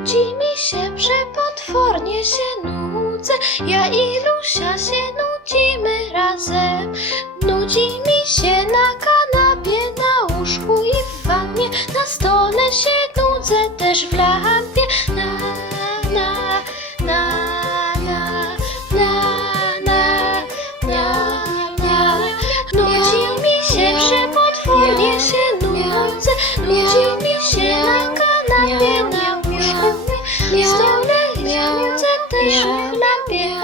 Nudzi mi się, przepotwornie się nudzę. Ja i Lusia się nudzimy razem. Nudzi mi się na kanapie, na łóżku i w wannie. Na stole się nudzę też w lampie. Na, na, na, na, na, na, na. Nudzi mi się, przepotwornie się nudzę. Nudzi też w lampie.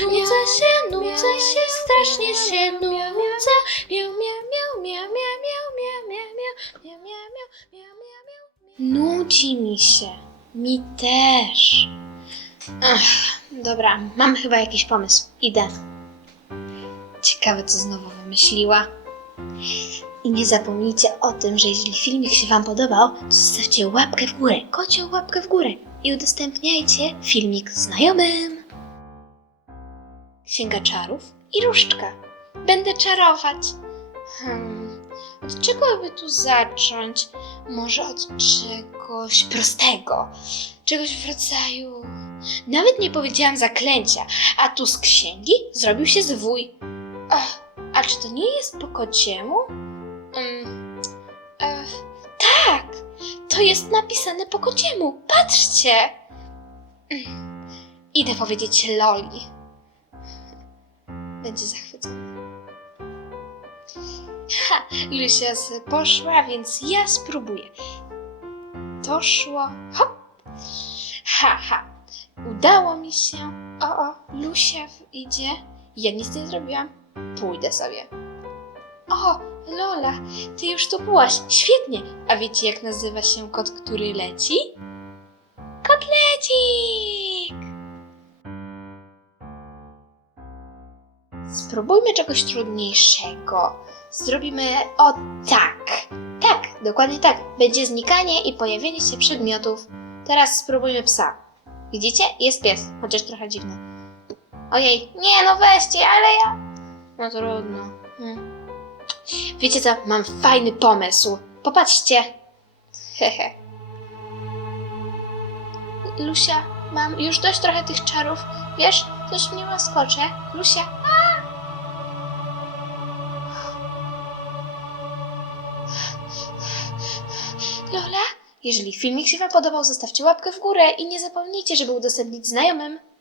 Nudzę się, nudzę się, strasznie się nudzę. Miau, miau, miau, miau, miau, miau, miau, miau, miau, miau, miau, miau, miau, miau. Nudzi mi się. Mi też. Ach, dobra, mam chyba jakiś pomysł. Idę. Ciekawe, co znowu wymyśliła. I nie zapomnijcie o tym, że jeżeli filmik się Wam podobał, to zostawcie łapkę w górę, kocią łapkę w górę i udostępniajcie filmik znajomym. Księga czarów i różdżka. Będę czarować. Hmm, od czego by tu zacząć? Może od czegoś prostego. Czegoś w rodzaju... Nawet nie powiedziałam zaklęcia, a tu z księgi zrobił się zwój. Ach, a czy to nie jest po kociemu? To jest napisane po kociemu. Patrzcie. Idę powiedzieć Loli. Będzie zachwycona. Ha, Lucia poszła, więc ja spróbuję. To szło. Hop. Ha, ha. Udało mi się. O, o, Lucia idzie. Ja nic nie zrobiłam. Pójdę sobie. O, Lola, ty już tu byłaś. Świetnie. A wiecie, jak nazywa się kot, który leci? Kotlecik! Spróbujmy czegoś trudniejszego. Zrobimy o tak. Tak, dokładnie tak. Będzie znikanie i pojawienie się przedmiotów. Teraz spróbujmy psa. Widzicie? Jest pies, chociaż trochę dziwny. Ojej, nie no weźcie, ale ja... No trudno. Hmm. Wiecie co? Mam fajny pomysł. Popatrzcie. Hehe. Lusia, mam już dość trochę tych czarów. Wiesz, coś mnie łaskocze. Lusia. A! Lola, jeżeli filmik się Wam podobał, zostawcie łapkę w górę i nie zapomnijcie, żeby udostępnić znajomym.